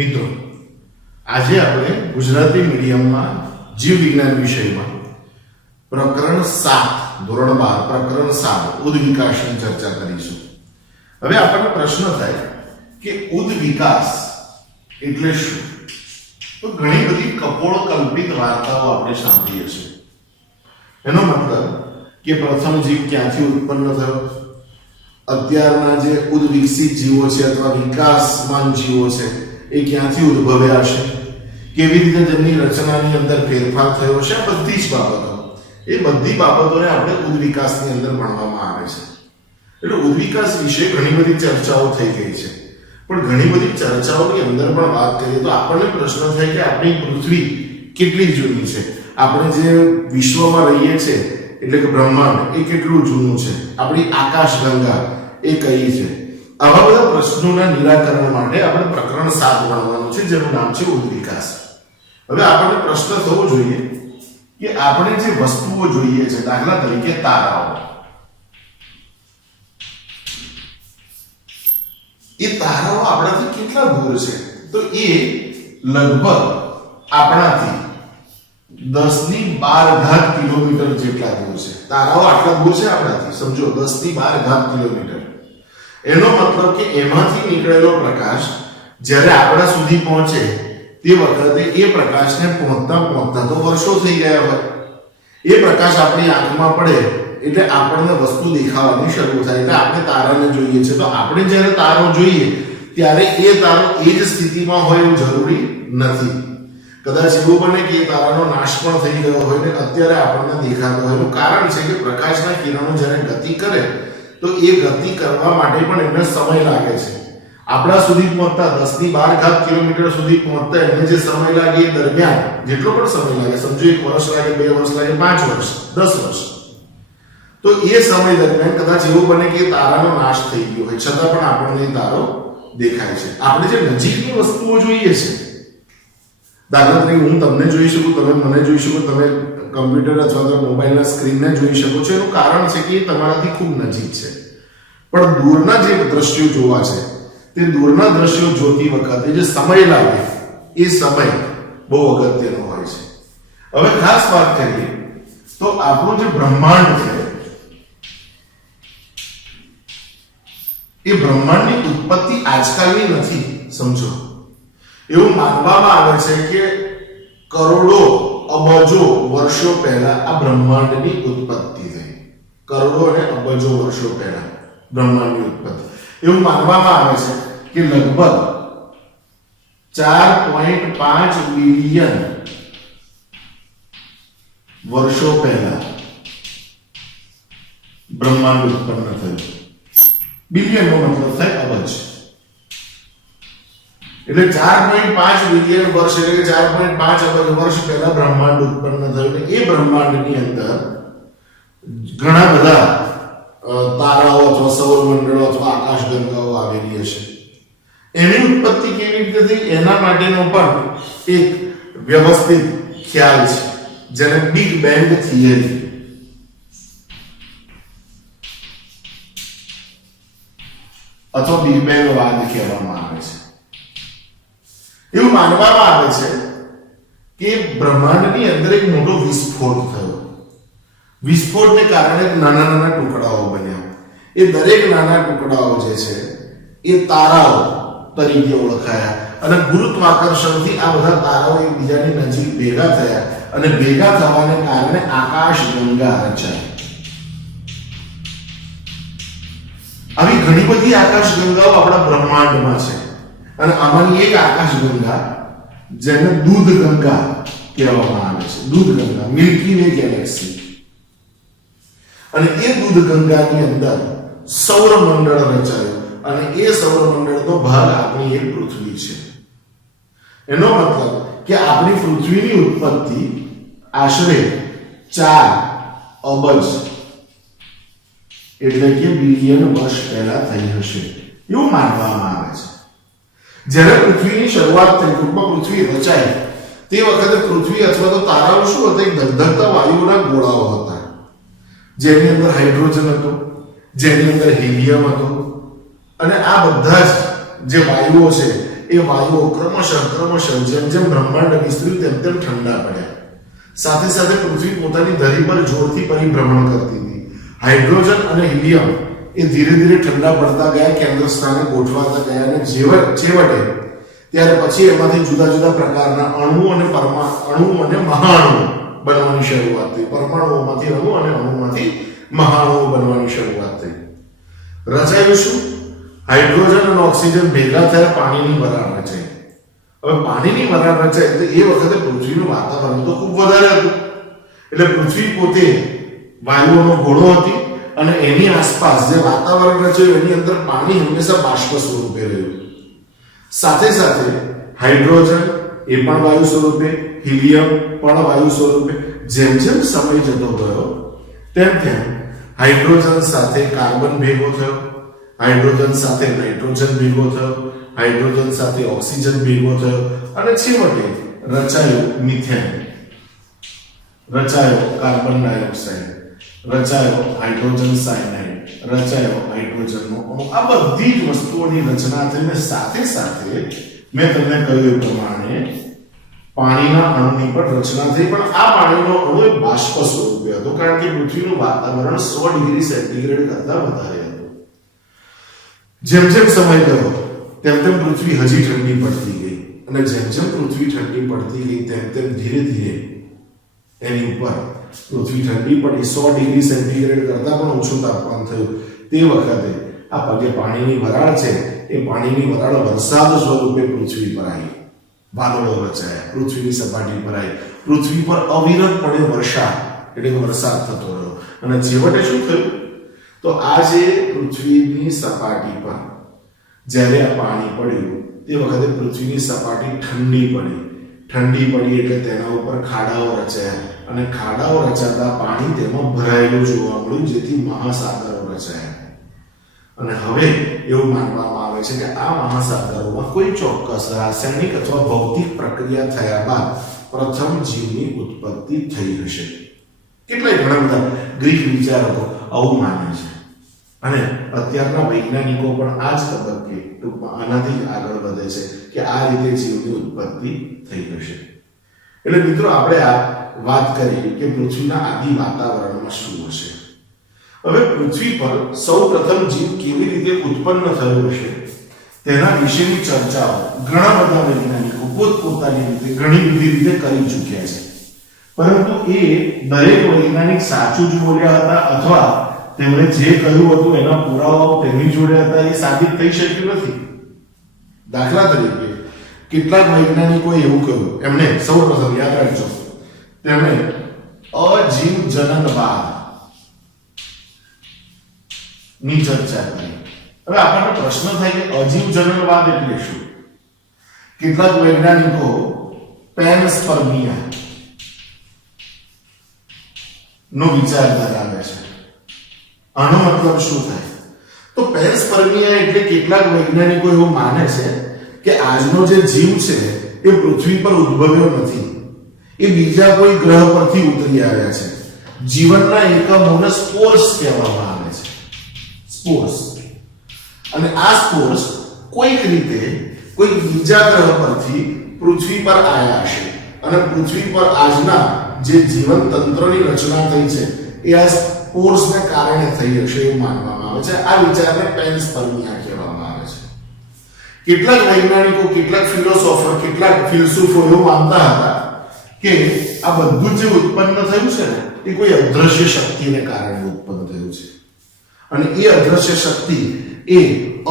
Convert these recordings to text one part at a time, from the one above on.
મિત્રો, આજે આપણે ગુજરાતી મીડિયમમાં જીવ વિજ્ઞાન વિષયમાં પ્રકરણ 7 ધોરણ 12 પ્રકરણ 7 ઉદ વિકાસની ચર્ચા કરીશું. હવે આપણને પ્રશ્ન થાય કે ઉદ વિકાસ એટલે શું? તો ઘણી બધી કપોળ કલ્પિત વાર્તાઓ આપણે સાંભળીએ છીએ. એનો મતલબ કે પ્રથમ જીવ ક્યાંથી ઉત્પન્ન થયો, અત્યારના જે ઉદ વિકસિત જીવો છે અથવા વિકાસમાન જીવો છે એ ક્યાંથી ઉદ્ભવ્યા છે, કેવી રીતે તેમની રચનાની અંદર ફેરફાર થયો છે, બધી જ બાબતો, એ બધી બાબતોને આપણે ઉદ વિકાસની અંદર ભણવામાં આવે છે. એટલે ઉદ વિકાસ વિશે ઘણી બધી ચર્ચાઓ થઈ ગઈ છે, પણ ઘણી બધી ચર્ચાઓની અંદર પણ વાત કરીએ તો આપણને પ્રશ્ન થાય કે આપણી પૃથ્વી કેટલી જૂની છે, આપણે જે વિશ્વમાં રહીએ છીએ એટલે કે બ્રહ્માંડ એ કેટલું જૂનું છે, આપણી આકાશગંગા એ કઈ છે. આવા બધા પ્રશ્નોના નિરાકરણ માટે આપણે પ્રકરણ 7 ભણવાનું છે, જેનું નામ છે ઉદ વિકાસ. હવે આપણને પ્રશ્ન થવો જોઈએ કે આપણે જે વસ્તુઓ જોઈએ છે, દાખલા તરીકે તારાઓ, એ તારાઓ આપણાથી કેટલા દૂર છે? તો એ લગભગ આપણાથી 10⁻12 કિલોમીટર જેટલા દૂર છે. તારાઓ આટલા દૂર છે આપણાથી, સમજો 10⁻12 કિલોમીટર. એનો મતલબ કે એમાંથી નીકળેલો પ્રકાશ જ્યારે આપણા સુધી પહોંચે તે વખતે એ પ્રકાશને પહોંચતા તો વર્ષો થઈ ગયા હોય. એ પ્રકાશ આપણી આંખમાં પડે એટલે આપણને વસ્તુ દેખાવાની શરૂ થાય, એટલે આપણે તારાને જોઈએ છે. તો આપણે જ્યારે તારો જોઈએ ત્યારે એ તારો એ જ સ્થિતિમાં હોય એવું જરૂરી નથી. કદાચ એવું બને કે એ તારાનો નાશ પણ થઈ ગયો હોય ને અત્યારે આપણને દેખાતો હોય. એનું કારણ છે કે પ્રકાશના કિરણો જ્યારે ગતિ કરે તો એ ગતિ કરવા માટે પણ એમને સમય લાગે છે. આપણા સુધી પહોંચતા 10⁻12 કિલોમીટર સુધી પહોંચતા એમને જે સમય લાગે એ દરમિયાન જેટલો પણ સમય લાગે, સમજો 1 વર્ષ લાગે, 2 વર્ષ લાગે, 5 વર્ષ, 10 વર્ષ, તો એ સમય દરમિયાન કદાચ એવું બને કે તારાનો નાશ થઈ ગયો હોય છતાં પણ આપણને તારો દેખાય છે. આપણે જે નજીકની વસ્તુઓ જોઈએ છે, દાખલા તરીકે હું તમને જોઈ શકું, તમે મને જોઈ શકો, તમે કમ્પ્યુટર અથવા તો મોબાઈલના સ્ક્રીનને જોઈ શકો છો. એનું કારણ છે કે એ તમારાથી ખૂબ નજીક છે. પણ દૂરના જે દ્રશ્યો જોવા છે તે દૂરના દ્રશ્યો જોતી વખતે જે સમય લાગે એ સમય બહુ અગત્યનો હોય છે. હવે ખાસ વાત કરીએ તો આપણું જે બ્રહ્માંડ છે એ બ્રહ્માંડની ઉત્પત્તિ આજકાલની નથી, સમજો. એવું માનવામાં આવે છે કે કરોડો અબજો વર્ષો પહેલા આ બ્રહ્માંડની ઉત્પત્તિ થઈ. કરોડો અને અબજો વર્ષો પહેલા બ્રહ્માંડની ઉત્પત્તિ. એવું માનવામાં આવે છે કે લગભગ 4.5 બિલિયન વર્ષો પહેલા બ્રહ્માંડ ઉત્પન્ન થયું. બિલિયન નો મતલબ થાય અબજ. એટલે 4.5 બિલિયન વર્ષ એટલે કે 4.5 અબજ વર્ષ પહેલા બ્રહ્માંડ ઉત્પન્ન થયું. એ બ્રહ્માંડની અંદર ઘણા બધા તારાઓ અથવા સૌરમંડળો અથવા આકાશગંગાઓ આવેલી હશે. એની ઉત્પત્તિ કેવી રીતે થઈ એના માટેનો પણ એક વ્યવસ્થિત ખ્યાલ છે, જેને બિગ બેંગ થિયરી અથવા બિગ બેંગ વાદ કહેવામાં આવે છે. એવું માનવામાં આવે છે કે બ્રહ્માંડની અંદર એક મોટો વિસ્ફોટ થયો. વિસ્ફોટને કારણે નાના નાના ટુકડાઓ બન્યા. એ દરેક નાના ટુકડાઓ જે છે એ તારાઓ તરીકે ઓળખાયા અને ગુરુત્વાકર્ષણથી આ બધા તારાઓ એકબીજાની નજીક ભેગા થયા અને ભેગા થવાને કારણે આકાશગંગા રચાઈ. આવી ઘણી બધી આકાશગંગાઓ આપણા બ્રહ્માંડમાં છે અને આમાંની એક આકાશગંગા જેને દૂધ ગંગા કહેવામાં આવે છે, દૂધ ગંગા, મિલ્કી વે ગેલેક્સી. અને એ દૂધ ગંગાની અંદર સૌરમંડળ રચાયું અને એ સૌરમંડળનો ભાગ આપણી એક પૃથ્વી છે. એનો મતલબ કે આપણી પૃથ્વીની ઉત્પત્તિ આશરે 4 અબજ એટલે કે બિલિયન વર્ષ પહેલા થઈ હશે એવું માનવામાં આવે છે. જ્યારે પૃથ્વીની શરૂઆત થઈ, ટૂંકમાં પૃથ્વી રચાઈ તે વખતે પૃથ્વી અથવા તો તારાઓ શું હતા? એક ધગધગતા વાયુઓના ગોળાઓ હતા, જેની અંદર હાઇડ્રોજન હતો, જેની અંદર હિલિયમ હતો અને આ બધા જ જે વાયુઓ છે એ વાયુઓ ક્રમશઃ જેમ જેમ બ્રહ્માંડ વિસ્તર્યું તેમ તેમ ઠંડા પડ્યા. સાથે સાથે પૃથ્વી પોતાની ધરી પર જોરથી પરિભ્રમણ કરતી હતી. હાઇડ્રોજન અને હિલિયમ એ ધીરે ધીરે ઠંડા પડતા ગયા, કેન્દ્ર સ્થાને ગોઠવાતા ગયા અને છેવટે ત્યારે પછી એમાંથી જુદા જુદા પ્રકારના અણુ અને મહાઅણુ બનવાની શરૂઆત થઈ. પરમાણુઓમાંથી અણુ અને અણુમાંથી મહાઅણુઓ બનવાની શરૂઆત થઈ. રચાયું શું? હાઇડ્રોજન અને ઓક્સિજન ભેગા થયા, પાણીની વરાળ રચાઈ. હવે પાણીની વરાળ રચાય એટલે એ વખતે પૃથ્વીનું વાતાવરણ તો ખૂબ વધારે હતું. એટલે પૃથ્વી પોતે વાયુઓનો ઘોડો હતી અને એની આસપાસ જે વાતાવરણ રચાયું એની અંદર પાણી હંમેશા બાષ્પ સ્વરૂપે રહ્યું. સાથે સાથે હાઇડ્રોજન એ પણ વાયુ સ્વરૂપે, હિલિયમ પણ વાયુ સ્વરૂપે. જેમ જેમ સમય જતો ગયો તેમ તેમ હાઇડ્રોજન સાથે કાર્બન ભેગો થયો, હાઇડ્રોજન સાથે નાઇટ્રોજન ભેગો થયો, હાઇડ્રોજન સાથે ઓક્સિજન ભેગો થયો અને છેવટે રચાયો મિથેન, રચાયો કાર્બન ડાયોક્સાઇડ, રચાયો હાઇડ્રોજન સાયનાઇડ, રચાયો હાઇડ્રોજનનો અણુ. આ બધી જ વસ્તુઓની રચના થઈને સાથે સાથે મેં તમને કહ્યું એ પ્રમાણે પાણીના અણુની પણ રચના થઈ. પણ આ પાણીનો અણુ એક બાષ્પ સ્વરૂપે હતો, કારણ કે પૃથ્વીનું વાતાવરણ 100 ડિગ્રી સેન્ટીગ્રેડ કરતા વધારે હતું. જેમ જેમ સમય ગયો તેમ તેમ પૃથ્વી હજી ઠંડી પડતી ગઈ અને જેમ જેમ પૃથ્વી ઠંડી પડતી ગઈ તેમ તેમ ધીરે ધીરે એની ઉપર પૃથ્વી ઠંડી પડી, 100 ડિગ્રી સેન્ટીગ્રેડ કરતા પણ ઓછું તાપમાન થયું. તે વખતે આ જે પાણીની વરાળ છે એ પાણીની વરાળ વરસાદ સ્વરૂપે પૃથ્વી પર આવી. વાદળો રચાયા, પૃથ્વીની સપાટી પર આવી, પૃથ્વી પર અવિરતપણે વર્ષા એટલે કે વરસાદ થતો રહ્યો. અને છેવટે શું થયું? તો આ જે પૃથ્વીની સપાટી પર જ્યારે આ પાણી પડ્યું તે વખતે પૃથ્વીની સપાટી ઠંડી પડી એટલે તેના ઉપર ખાડાઓ રચાયા અને ખાડાઓ રચાતા પાણી તેમાં ભરાયેલું જોવા મળ્યું, જેથી મહાસાગરો રચાયા. અને હવે એવું માનવામાં આવે છે કે આ મહાસાગરોમાં કોઈ ચોક્કસ રાસાયણિક અથવા ભૌતિક પ્રક્રિયા થયા બાદ પ્રથમ જીવની ઉત્પત્તિ થઈ હશે. કેટલાય ઘણા બધા ગ્રીક વિચારકો આવું માને છે અને અત્યારના વૈજ્ઞાનિકો પણ આ જ તબક્કે ટૂંકમાં આનાથી જ આગળ વધે છે કે આ રીતે જીવની ઉત્પત્તિ થઈ હશે. એટલે મિત્રો આપણે આ વાત કરી કે પૃથ્વીના આદિ વાતાવરણમાં શું હશે. હવે પૃથ્વી પર સૌપ્રથમ જીવ કેવી રીતે ઉત્પન્ન થયો હશે તેના વિશેની ચર્ચાઓ ઘણા બધા વૈજ્ઞાનિકો પોતપોતાની રીતે ઘણી બધી રીતે કરી ચૂક્યા છે. પરંતુ એ દરેક વૈજ્ઞાનિક સાચું જ બોલ્યા હતા અથવા તેમણે જે કહ્યું હતું એના પુરાવાઓ તેમની જોડે હતા એ સાબિત થઈ શક્યું નથી. દાખલા તરીકે કેટલાક વૈજ્ઞાનિકોએ એવું કહ્યું, એમણે સૌપ્રથમ યાદ રાખજો, તેમણે અજીવજનનવાદ ની ચર્ચા કરી. હવે આપણને પ્રશ્ન થાય કે અજીવજનનવાદ એટલે શું? કેટલાક વૈજ્ઞાનિકો પેનસ્પર્મિયા નો વિચાર ધરાવે છે. આનો મતલબ શું થાય? તો પેનસ્પર્મિયા એટલે કેટલાક વૈજ્ઞાનિકો એવું માને છે કે આજનો જે જીવ છે એ પૃથ્વી પર ઉદ્ભવ્યો નથી, એ બીજા કોઈ ગ્રહ પરથી ઉતરી આવ્યા છે. જીવનના એકમોને સ્પોર્સ કહેવામાં આવે છે, સ્પોર્સ. અને આ સ્પોર્સ કોઈક રીતે કોઈ બીજા ગ્રહ પરથી પૃથ્વી પર આવ્યા હશે અને પૃથ્વી પર આજના જે જીવન તંત્રની રચના થઈ છે એ આ સ્પોર્સને કારણે થઈ હશે એવું માનવામાં આવે છે. આ વિચારને પેનસ્પર્મિયા કહેવામાં આવે છે. કેટલાક વૈજ્ઞાનિકો, કેટલાક ફિલોસોફર, કેટલાક ફિલસૂફો એવું માનતા હતા કે આ બધું જે ઉત્પન્ન થયું છે ને એ કોઈ અદ્રશ્ય શક્તિને કારણે ઉત્પન્ન થયું છે અને એ અદ્રશ્ય શક્તિ એ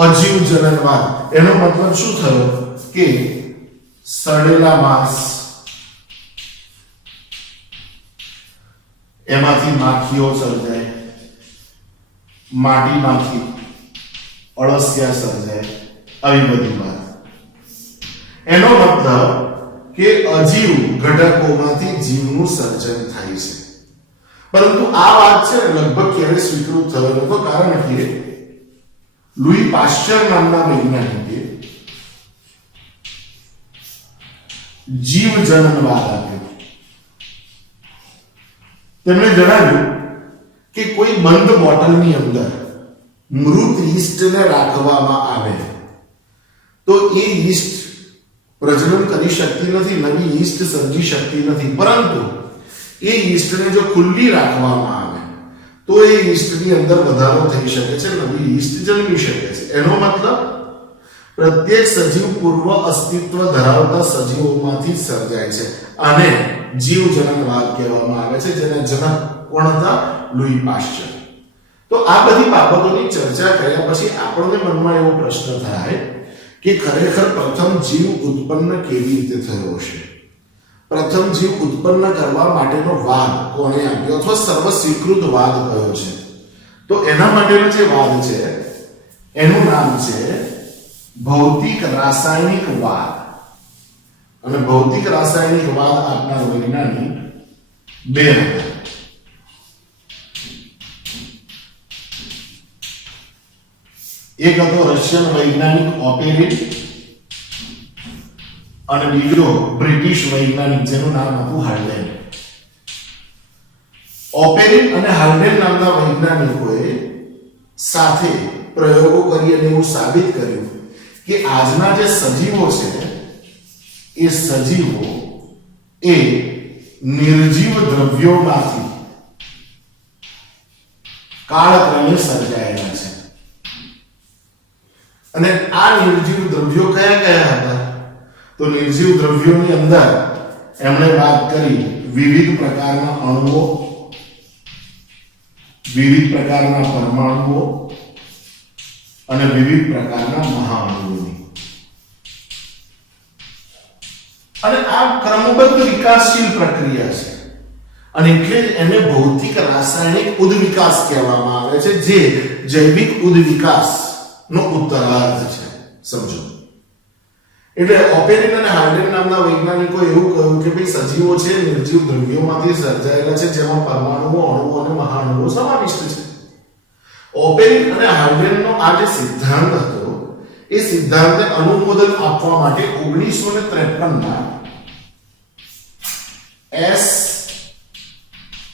અજીવજનનવાદ. એનો મતલબ શું થયો કે સડેલા માંસ, એમાંથી માખીઓ સર્જાય, માટીમાંથી અળસિયા સર્જાય, આવી બધી વાત. એનો મતલબ કે અજીવ ઘટકોમાંથી જીવનું સર્જન થાય છે. પરંતુ આ વાત છે લગભગ ક્યારે સ્વીકૃત થયો નતો, કારણ કે લુઈ પાશ્ચર નામના વૈજ્ઞાનિકે જીવજનનવાદ આપ્યો. તેમણે જણાવ્યું કે કોઈ બંધ બોટલની અંદર મૃત યીસ્ટને રાખવામાં આવે તો એ યીસ્ટ પ્રજનન કરી શકતી નથી, નવી યીસ્ટ સર્જી શકતી નથી, પરંતુ એ યીસ્ટને જો ખુલ્લી રાખવામાં આવે તો એ યીસ્ટની અંદર વધારો થઈ શકે છે, નવી યીસ્ટ જન્મી શકે છે. એનો મતલબ પ્રત્યેક સજીવ પૂર્વ અસ્તિત્વ ધરાવતા સજીવોમાંથી સર્જાય છે. આને જીવજનકવાદ કહેવામાં આવે છે, જેના જનક કોણ હતા? લૂઈ પાશ્ચર. તો આ બધી બાબતોની ચર્ચા કર્યા પછી આપણને મનમાં એવો પ્રશ્ન થાય કે ખરેખર પ્રથમ જીવ ઉત્પન્ન કેવી રીતે થયો હશે? પ્રથમ જીવ ઉત્પન્ન કરવા માટેનો વાદ કોણે આપ્યો અથવા સર્વસ્વીકૃત વાદ કયો છે? તો એના માટેનો જે વાદ છે એનું નામ છે ભૌતિક રાસાયણિક વાદ. અને ભૌતિક રાસાયણિક વાદ આપનાર વૈજ્ઞાનિક બે હતા. એક હતો રશિયન વૈજ્ઞાનિક ઓપેરિન અને બીજો બ્રિટિશ વૈજ્ઞાનિક જેનું નામ હતું હાર્ડેન. ઓપેરિન અને હાર્ડેન નામના વૈજ્ઞાનિકોએ સાથે પ્રયોગો કરી અને એવું સાબિત કર્યું કે આજના જે સજીવો છે એ સજીવો એ નિર્જીવ દ્રવ્યોમાંથી કાળક્રમે સર્જાયેલા છે. અને આ નિર્જીવ દ્રવ્યો કયા કયા હતા? તો નિર્જીવ દ્રવ્યોની અંદર એમણે વાત કરી વિવિધ પ્રકારના અણુઓ, વિવિધ પ્રકારના પરમાણુઓ અને વિવિધ પ્રકારના મહાઅણુઓની. અને આ ક્રમબદ્ધ વિકાસશીલ પ્રક્રિયા છે અને એટલે એને ભૌતિક રાસાયણિક ઉદ્વિકાસ કહેવામાં આવે છે, જે જૈવિક ઉદ્વિકાસ નો ઉત્તરાર્ધ છે. સમજો. એટલે ઓપેરિન અને હાર્ડેન નામના વૈજ્ઞાનિકો એવું કહ્યું કે ભાઈ સજીવો છે નિર્જીવ દ્રવ્યોમાંથી સર્જાયેલા છે, જેમાં પરમાણુઓ, અણુઓ અને મહાઅણુઓ સમાવિષ્ટ છે. ઓપેરિન અને હાર્ડેનનો આ જે સિદ્ધાંત હતો એ સિદ્ધાંતને અનુમોદન આપવા માટે 1953 માં એસ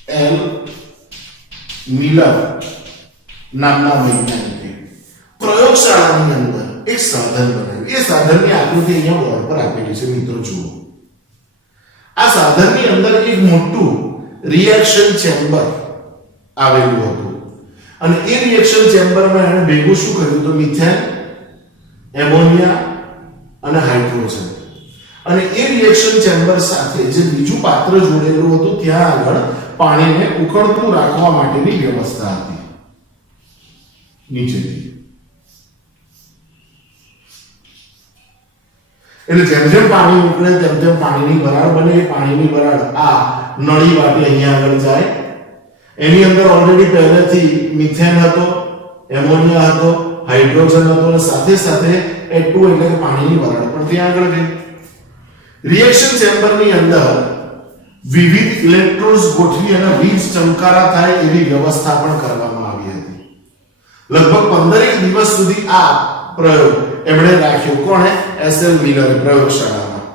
એલ મિલર નામના વૈજ્ઞાનિકે પ્રયોગશાળાની અંદર એક સાધન બનાવ્યું. એ સાધનની આકૃતિ અહીંયા બોર્ડ પર આપેલી છે, મિત્રો જુઓ. આ સાધનની અંદર એક મોટું રિએક્શન ચેમ્બર આવેલું હતું અને એ રિએક્શન ચેમ્બરમાં એને ભેગું શું કર્યું? તો મિથેન, એમોનિયા અને હાઇડ્રોજન. અને એ રિએક્શન ચેમ્બર સાથે જે બીજું પાત્ર જોડેલું હતું ત્યાં આગળ પાણીને ઉકળતું રાખવા માટેની વ્યવસ્થા હતી નીચેથી. એટલે જેમ જેમ પાણી ઉકળે તેમ તેમ પાણીની વરાળ બને. એ પાણીની વરાળ આ નળી વાટે અહીંયા આગળ જાય. એની અંદર ઓલરેડી પહેલેથી મિથેન હતો, એમોનિયા હતો, હાઇડ્રોજન હતો અને સાથે સાથે H2 એટલે કે પાણીની વરાળ પણ ત્યાં આગળ ગઈ. રિએક્શન ચેમ્બરની અંદર વિવિધ ઇલેક્ટ્રોડ્સ ગોઠવી અને વીજ ચમકારા થાય એવી વ્યવસ્થા પણ કરવામાં આવી હતી. લગભગ 15 દિવસ સુધી આ પ્રયોગ એમણે રાખ્યો. કોણે? એસએલ મિલરે પ્રયોગશાળામાં.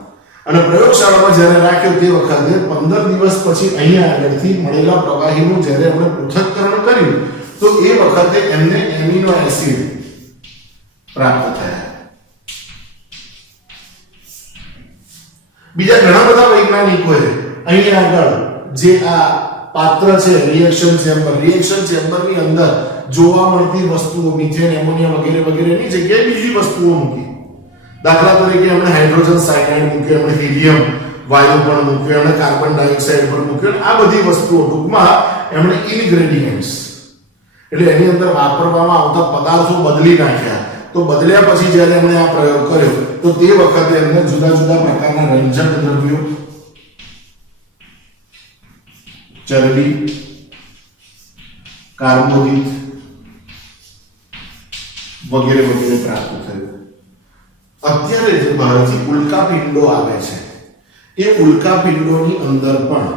અને પ્રયોગશાળામાં જ્યારે રાખ્યો તે વખતે 15 દિવસ પછી અહીંયા આગળથી મળેલા પ્રવાહીનું જ્યારે એમણે પૃથ્થકરણ કર્યું તો એ વખતે એમને એમિનો એસિડ પ્રાપ્ત થયા. બીજા ઘણા બધા વૈજ્ઞાનિકોએ અહીંયા આગળ જે આ પાત્ર છે રિએક્શન ચેમ્બરની અંદર જોવા મળતી વસ્તુઓ મિથેન, એમોનિયા વગેરે વગેરેની જગ્યાએ બીજી વસ્તુઓ મૂકી. દાખલા તરીકે એમણે હાઇડ્રોજન સાયનાઇડ મૂક્યો, એમણે હિલિયમ વાયુ પણ મૂક્યો, એમણે કાર્બન ડાયોક્સાઇડ પણ મૂક્યો. આ બધી વસ્તુઓ ટૂંકમાં એમણે ઇન્ગ્રેડિયન્ટ્સ એટલે એની અંદર વાપરવામાં આવતા પદાર્થો બદલી નાખ્યા. તો બદલ્યા પછી જ્યારે એમણે આ પ્રયોગ કર્યો તો તે વખતે એમને જુદા જુદા પ્રકારના રંજક દ્રવ્યો, ચરબી, કાર્બોદિત વગેરે વગેરે પ્રાપ્ત થયું. અત્યારે જે બહારથી ઉલ્કાપિંડો આવે છે એ ઉલ્કાપિંડોની અંદર પણ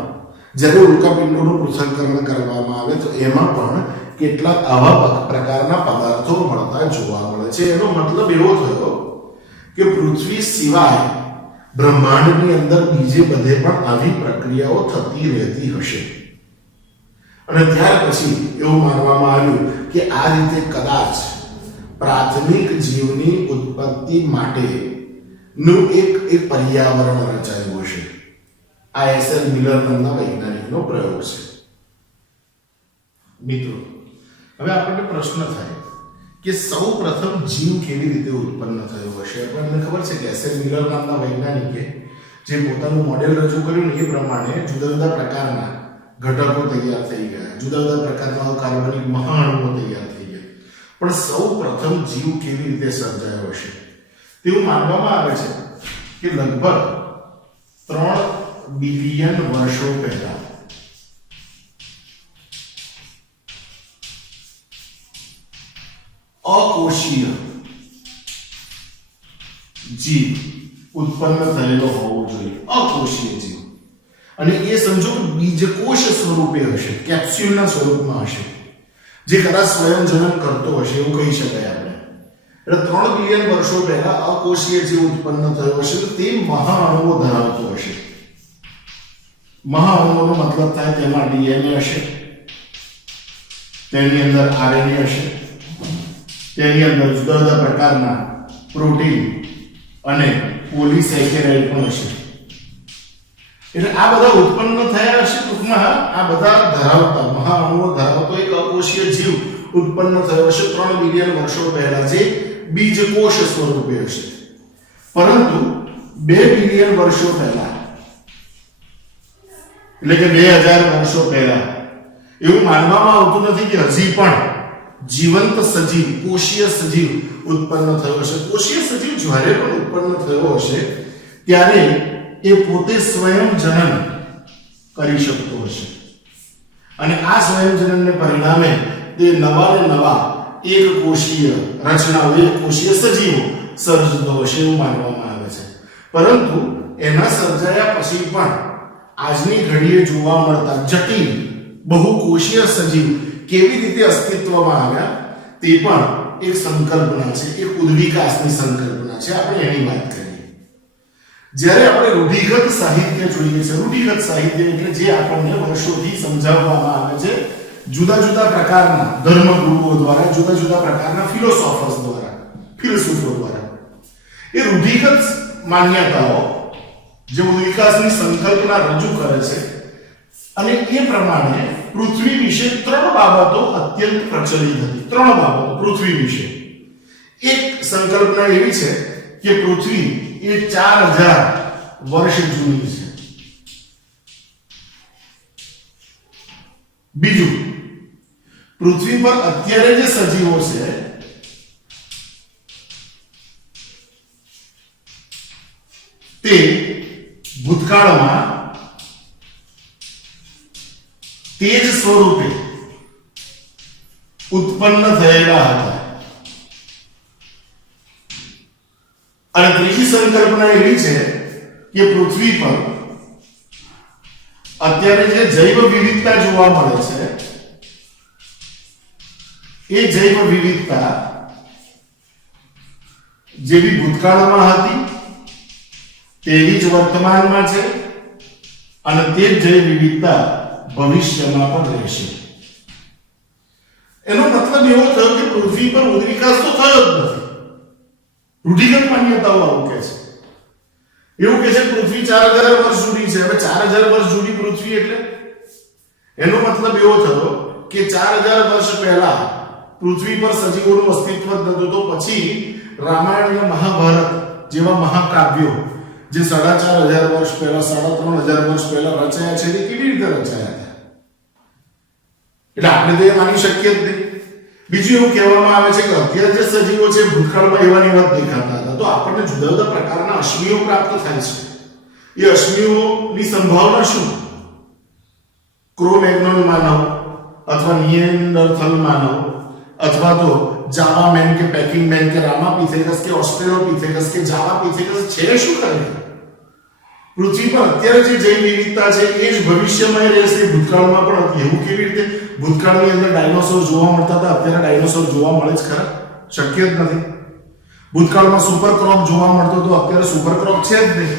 જ્યારે ઉલ્કાપિંડોનું પૃથ્થકરણ કરવામાં આવે તો એમાં પણ કેટલાક આવા પ્રકારના પદાર્થો મળતા જોવા મળે છે. એનો મતલબ એવો થયો કે પૃથ્વી સિવાય બ્રહ્માંડની અંદર બીજે બધે પણ આવી પ્રક્રિયાઓ થતી રહેતી હશે. અને ત્યાર પછી એવું માનવામાં આવ્યું કે આ રીતે કદાચ પ્રાથમિક જીવની ઉત્પત્તિ માટે નું એક પર્યાવરણ રચાયું હશે. આ એસએલ મિલર નામના વૈજ્ઞાનિકનો પ્રયોગ છે. મિત્રો, હવે આપણને પ્રશ્ન થાય કે સૌ પ્રથમ જીવ કેવી રીતે ઉત્પન્ન થયો હશે. આપણને ખબર છે કે એસએલ મિલર નામના વૈજ્ઞાનિકે જે પોતાનું મોડેલ રજૂ કર્યું ને એ પ્રમાણે જુદા જુદા પ્રકારના ઘટકો તૈયાર થઈ ગયા, જુદા જુદા પ્રકારના કાર્બનિક મહાઅણુઓ તૈયાર થઈ ગયા. પણ સૌ પ્રથમ જીવ કેવી રીતે સર્જાયો હશે તેવું માનવામાં આવે છે કે લગભગ 3 બિલિયન વર્ષો પહેલા અકોષીય જીવ ઉત્પન્ન થયેલો હોવો જોઈએ. અકોષીય જીવ, અને એ સમજો કે બીજકોષ સ્વરૂપે હશે, કેપ્સ્યુલના સ્વરૂપમાં હશે, જે કદાચ સ્વયં જનન કરતો હશે એવું કહી શકાય આપણે. એટલે 3 બિલિયન વર્ષો પહેલા અકોષીય જીવ ઉત્પન્ન થયો હશે. તે મહાઅણુઓ ધરાવતો હશે. મહાઅણુઓનો મતલબ થાય તેમાં ડીએનએ હશે, તેની અંદર આરએનએ હશે, તેની અંદર જુદા જુદા પ્રકારના પ્રોટીન અને પોલીસેકેરાઇડ પણ હશે. એટલે આ બધા ઉત્પન્ન થયા હશે. ટૂંકમાં આ બધા ધરાવતા મહાઅણુઓ ધરાવતો એક અકોષીય જીવ ઉત્પન્ન થયો હશે 3 બિલિયન વર્ષો પહેલા, જે બીજકોષ સ્વરૂપે હશે. પરંતુ 2 બિલિયન વર્ષો પહેલા, એટલે કે 2000 વર્ષો પહેલા, એવું માનવામાં આવતું નથી કે હજી પણ જીવંત સજીવ, કોષીય સજીવ ઉત્પન્ન થયો હશે. કોષીય સજીવ જ્યારે પણ ઉત્પન્ન થયો હશે ત્યારે એ પોતે સ્વયં જનન કરી શકતો હશે, અને આ સ્વયં જનનને પરિણામે તે નવા એક કોષીય રચનાઓ, એક કોષીય સજીવો સર્જતો હશે એવું માનવામાં આવે છે. પરંતુ એના સર્જાયા પછી પણ આજની ઘડીએ જોવા મળતા જટિલ બહુકોષીય સજીવ કેવી રીતે અસ્તિત્વમાં આવ્યા તે પણ એક સંકલ્પના છે, એક ઉદ્વિકાસની સંકલ્પના છે. આપણે એની વાત કરીએ. જ્યારે આપણે રૂઢિગત સાહિત્ય જોઈએ છે, રૂઢિગત સાહિત્ય એટલે જે આપણને વર્ષોથી સમજાવવામાં આવે છે જુદા જુદા પ્રકારના ધર્મગુરુઓ દ્વારા, જુદા જુદા પ્રકારના ફિલોસોફર્સ દ્વારા, ફિલસૂફો દ્વારા, એ રૂઢિગત માન્યતાઓ જે ઉદ્વિકાસની સંકલ્પના રજૂ કરે છે. અને એ પ્રમાણે પૃથ્વી વિશે 3 બાબતો અત્યંત પ્રચલિત હતી. 3 બાબતો પૃથ્વી વિશે. એક સંકલ્પના એવી છે કે પૃથ્વી એ 4000 વર્ષ જૂની છે. બીજું, પૃથ્વી પર અત્યારે જે સજીવો છે તે ભૂતકાળમાં તે જ સ્વરૂપે ઉત્પન્ન થયેલા હતા. અને ત્રીજી સંકલ્પના એવી છે કે પૃથ્વી પર અત્યારે જે જૈવ વિવિધતા જોવા મળે છે એ જૈવ વિવિધતા જેવી ભૂતકાળમાં હતી તેવી જ વર્તમાનમાં છે, અને તે જ જૈવ વિવિધતા ભવિષ્યમાં પણ રહેશે. એનો મતલબ એવો થયો કે પૃથ્વી પર ઉદ્વિકાસ તો થયો જ નથી. રૂઢિગત માન્યતાઓ આવું કહે છે. એવું કહે છે પૃથ્વી 4000 વર્ષ જૂની છે. હવે 4000 વર્ષ જૂની પૃથ્વી એટલે એનો મતલબ એવો થયો કે 4000 વર્ષ પહેલા પૃથ્વી પર સજીવોનું અસ્તિત્વ જ નહોતું. તો પછી રામાયણ અને મહાભારત જેવા મહાકાવ્યો જે 4500 વર્ષ પહેલા, 3500 વર્ષ પહેલા રચાયા છે, તે કેવી રીતે રચાયા હતા? એટલે આપણે તો એ માની શકીએ જ નહીં. બીજું એવું કહેવામાં આવે છે કે અત્યારે જે સજીવો છે ભૂતકાળમાં એવાની વાત દેખાતા હતા. તો આપણને જુદા જુદા પ્રકારના અશ્મિઓ પ્રાપ્ત થાય છે. એ અશ્મિઓની સંભાવના શું? ક્રો-મેગ્નોન માનવ અથવા નિએન્ડરથલ માનવ અથવા તો જાવા મેન કે પેકિંગ મેન કે રામાપિથેકસ કે ઓસ્ટ્રેલોપિથેકસ કે જાવાપિથેકસ છે શું કરે? પૃથ્વી પર અત્યારે જે જૈવ વિવિધતા છે એ જ ભવિષ્યમાં રહેશે, ભૂતકાળમાં પણ હતી. એવું કેવી રીતે? ભૂતકાળની અંદર ડાયનોસોર જોવા મળતા હતા, અત્યારે ડાયનોસોર જોવા મળે જ ખરા? શક્ય જ નથી. ભૂતકાળમાં સુપર ક્રોપ જોવા મળતો હતો, અત્યારે સુપર ક્રોપ છે જ નહીં.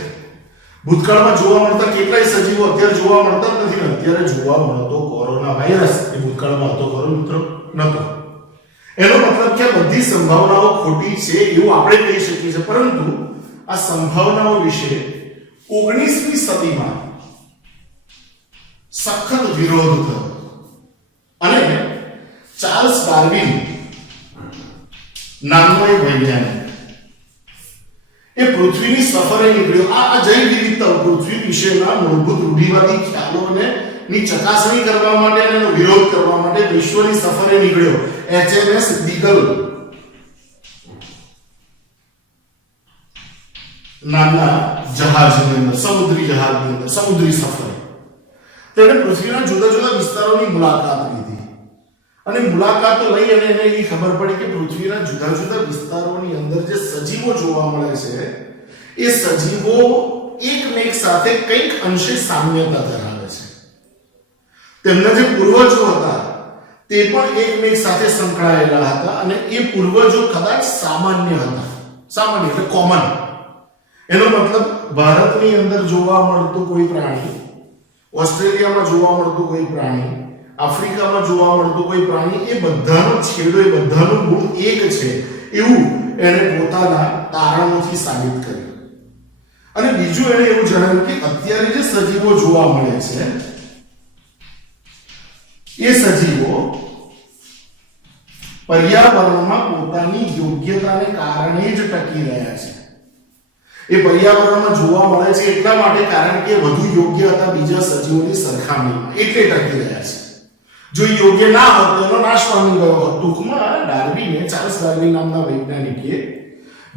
ભૂતકાળમાં જોવા મળતા કેટલાય સજીવો અત્યારે જોવા મળતા જ નથી. અત્યારે જોવા મળતો કોરોના વાયરસ એ ભૂતકાળમાં હતો ખરો મિત્રો? નહોતો. એનો મતલબ કે બધી સંભાવનાઓ ખોટી છે એવું આપણે કહી શકીએ છીએ. પરંતુ આ સંભાવનાઓ વિશે 19મી સદીમાં સખત વિરોધ થયો અને ચાર્લ્સ ડાર્વિન નામનો એક વૈજ્ઞાનિક એ પૃથ્વીની સફરે નીકળ્યો. આ જૈવ વિવિધતા પૃથ્વી વિશેના મૂળભૂત રૂઢિવાદી ખ્યાલોને ની ચકાસણી કરવા માટે અને એનો વિરોધ કરવા માટે વિશ્વની સફરે નીકળ્યો. HMS બીગલ નામના જહાજની અંદર, સમુદ્રી જહાજની અંદર, સમુદ્રી સફરે તેણે પૃથ્વીના જુદા જુદા વિસ્તારોની મુલાકાત લીધી અને મુલાકાતો લઈ અને એને એ ખબર પડી કે પૃથ્વીના જુદા જુદા વિસ્તારોની અંદર જે સજીવો જોવા મળે છે એ સજીવો એકમેક સાથે કંઈક અંશે સામ્યતા ધરાવે છે. તેમના જે પૂર્વજો હતા તે પણ એકમેક સાથે સંકળાયેલા હતા અને એ પૂર્વજો કદાચ સામાન્ય હતા. સામાન્ય એટલે કોમન. એનો મતલબ ભારતની અંદર જોવા મળતું કોઈ પ્રાણી, ઓસ્ટ્રેલિયામાં જોવા મળતું કોઈ પ્રાણી, આફ્રિકામાં જોવા મળતું કોઈ પ્રાણી, એ બધાનો છેડો, એ બધાનું મૂળ એક છે એવું એને પોતાના તારણોથી સાબિત કર્યું. અને બીજું એને એવું જણાવ્યું કે અત્યારે જે સજીવો જોવા મળે છે એ સજીવો પર્યાવરણમાં પોતાની યોગ્યતાને કારણે જ ટકી રહ્યા છે. એ પર્યાવરણમાં જોવા મળે છે એટલા માટે કારણ કે વધુ યોગ્ય હતા બીજા સજીવોની સરખામણીમાં, એટલે ટકી રહ્યા છે. જો યોગ્ય ના હોત તો એનો નાશ પામી ગયો હોત. ટૂંકમાં ડાર્વિને, ચાર્લ્સ ડાર્વિન નામના વૈજ્ઞાનિકે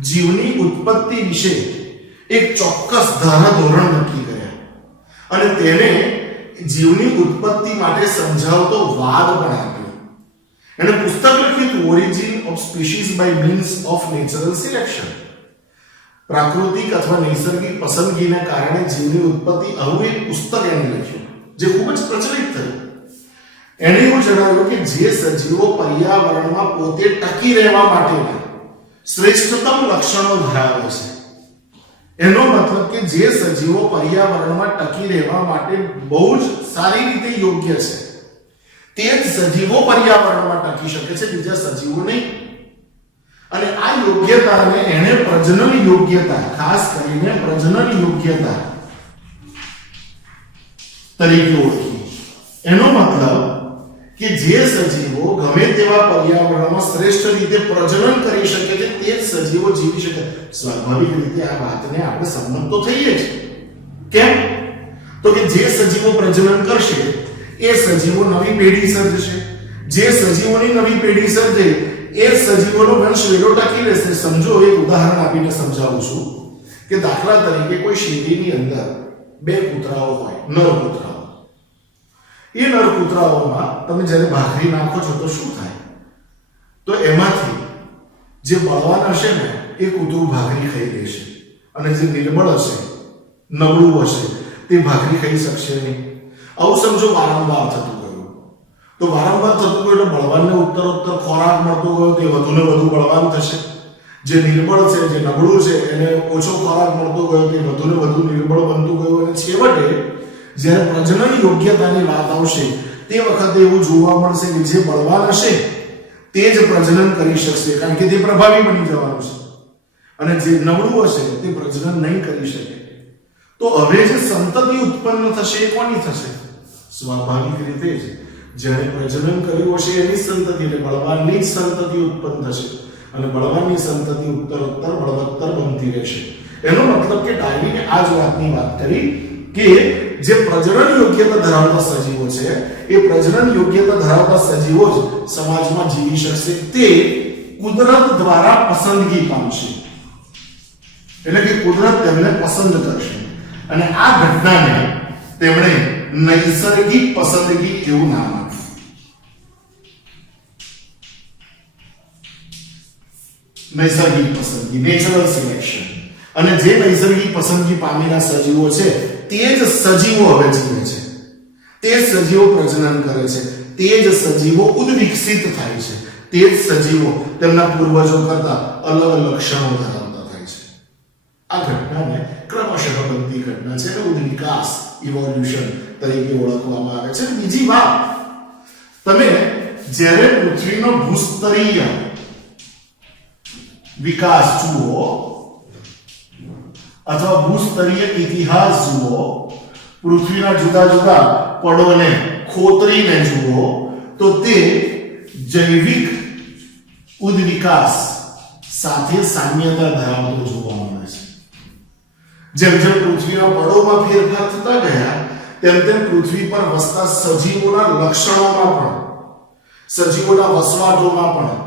જીવની ઉત્પત્તિ વિશે એક ચોક્કસ ધારાધોરણ નક્કી કર્યા અને તેને જીવની ઉત્પત્તિ માટે સમજાવતો વાદ પણ આપ્યો. એણે પુસ્તક લખ્યું origin of species by means of natural selection. પ્રાકૃતિક અથવા નૈસર્ગિક પસંદગીને કારણે જીવની ઉત્પત્તિ, આવું એક પુસ્તક એણે લખ્યું જે ખૂબ જ પ્રચલિત થયું. એણે એવું જણાવ્યું કે જે સજીવો પર્યાવરણમાં પોતે ટકી રહેવા માટેના શ્રેષ્ઠતમ લક્ષણો ધરાવે છે, એનો મતલબ કે જે સજીવો પર્યાવરણમાં ટકી રહેવા માટે બહુ જ સારી રીતે યોગ્ય છે તે જ સજીવો પર્યાવરણમાં ટકી શકે છે, બીજા સજીવો નહીં. અને આ યોગ્યતાને એને પ્રજનન યોગ્યતા, ખાસ કરીને પ્રજનન યોગ્યતા તરીકે ઓળખી. એનો મતલબ કે જે સજીવો ગમે તેવા પર્યાવરણમાં શ્રેષ્ઠ રીતે પ્રજનન કરી શકે છે તે જ સજીવો જીવી શકે. સ્વાભાવિક રીતે આ વાતને આપણે સંમત તો થઈએ જ. કેમ? તો કે જે સજીવો પ્રજનન કરશે એ સજીવો નવી પેઢી સર્જશે. જે સજીવોની નવી પેઢી સર્જે એ સજીવોનો વંશ વેલો ટકી રહેશે. સમજો, એક ઉદાહરણ આપીને સમજાવું છું કે દાખલા તરીકે કોઈ શેરીની અંદર બે કૂતરાઓ હોય, નર કૂતરાઓ. એ નર કૂતરાઓમાં તમે જ્યારે ભાખરી નાખો છો તો શું થાય? તો એમાંથી જે બળવાન હશે ને એ કૂતરું ભાખરી ખાઈ લેશે અને જે નિર્બળ હશે, નબળું હશે, તે ભાખરી ખાઈ શકશે નહીં. આવું સમજો વારંવાર થતું ગયું. તો વારંવાર થતું ગયું એટલે બળવાનને ઉત્તરોત્તર ખોરાક મળતો ગયો, તે વધુને વધુ બળવાન થશે. જે નિર્બળ છે, જે નબળું છે, એને ઓછો ખોરાક મળતો ગયો, તે વધુને વધુ નિર્બળ બનતું ગયું અને છેવટે જ્યારે પ્રજનન યોગ્યતાની વાત આવશે તે વખતે એવું જોવા મળશે કે જે બળવાન હશે તે જ પ્રજનન કરી શકશે, કારણ કે તે પ્રભાવી બની જવાનું છે, અને જે નબળું હશે તે પ્રજનન નહીં કરી શકે. તો હવે જે સંતતિ ઉત્પન્ન થશે એ કોની થશે? સ્વાભાવિક રીતે જ જેણે પ્રજનન કર્યું હશે એની સંતતિ, એટલે બળવાનની જ સંતતિ ઉત્પન્ન થશે અને બળવાનની સંતતિ ઉત્તરોત્તર બળવત્તર બનતી રહેશે. એનો મતલબ કે ડાર્વિને આ જ વાતની વાત કરી કે જે પ્રજનન યોગ્યતા ધરાવતા સજીવો છે એ પ્રજનન યોગ્યતા ધરાવતા સજીવો જ સમાજમાં જીવી શકશે. તે કુદરત દ્વારા પસંદગી પામશે, એટલે કે કુદરત તેમને પસંદ કરશે અને આ ઘટનાને તેમણે નૈસર્ગિક પસંદગી એવું નામ આપ્યું. નૈસર્ગિક પસંદગી, નેચરલ સિલેક્શન. અને જે નૈસર્ગિક પસંદગી પામેલા સજીવો છે તે જ સજીવો હવે જીવે છે, તે જ સજીવો પ્રજનન કરે છે, તે જ સજીવો ઉદ્વિકસિત થાય છે, તે જ સજીવો તેમના પૂર્વજો કરતા અલગ લક્ષણો ધરાવતા થાય છે. આ ઘટનાને ક્રમશઃ બનતી ઘટના છે, ઉદ્વિકાસ, ઇવોલ્યુશન તરીકે ઓળખવામાં આવે છે. બીજી વાત, તમે જ્યારે પૃથ્વીનો ભૂસ્તરીય વિકાસ જુઓ અથવા ભૂસ્તરીય ઇતિહાસ જુઓ, પૃથ્વીના જુદા જુદા પડોને ખોતરીને જુઓ, તો તે જૈવિક ઉદ્વિકાસ સાથે સામ્યતા ધરાવતો જોવા મળે છે. જેમ જેમ પૃથ્વીના પડોમાં ફેરફાર થતા ગયા તેમ તેમ પૃથ્વી પર વસતા સજીવોના લક્ષણોમાં પણ, સજીવોના વસવાટોમાં પણ,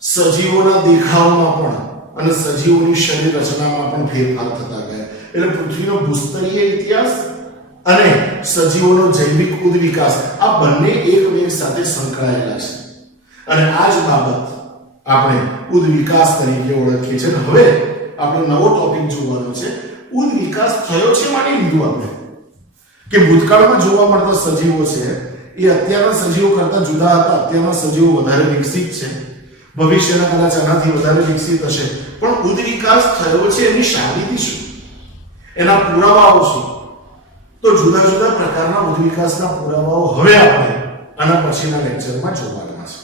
સજીવોના દેખાવમાં પણ અને સજીવોની શરીર રચનામાં પણ ફેરફાર થતા ગયા. એટલે પૃથ્વીનો ભૂસ્તરીય ઇતિહાસ અને સજીવોનો જૈવિક ઉદ્વિકાસ આ બંને એકમેક સાથે સંકળાયેલા છે અને આ જ બાબત આપણે ઉદ્વિકાસ તરીકે ઓળખીએ છીએ. હવે આપણે નવો ટોપિક જોવાનો છે. ઉદ્વિકાસ થયો છે માની લીધું આપણે કે ભૂતકાળમાં જોવા મળતા સજીવો છે એ અત્યારના સજીવો કરતા જુદા હતા. અત્યારના સજીવો વધારે વિકસિત છે, ભવિષ્યના કદાચ આનાથી વધારે વિકસિત હશે, પણ ઉદ્વિકાસ થયો છે એની સાબિતી શું, એના પુરાવાઓ શું? તો જુદા જુદા પ્રકારના ઉદ્વિકાસના પુરાવાઓ હવે આપણે આના પછીના લેક્ચરમાં જોવાના છે.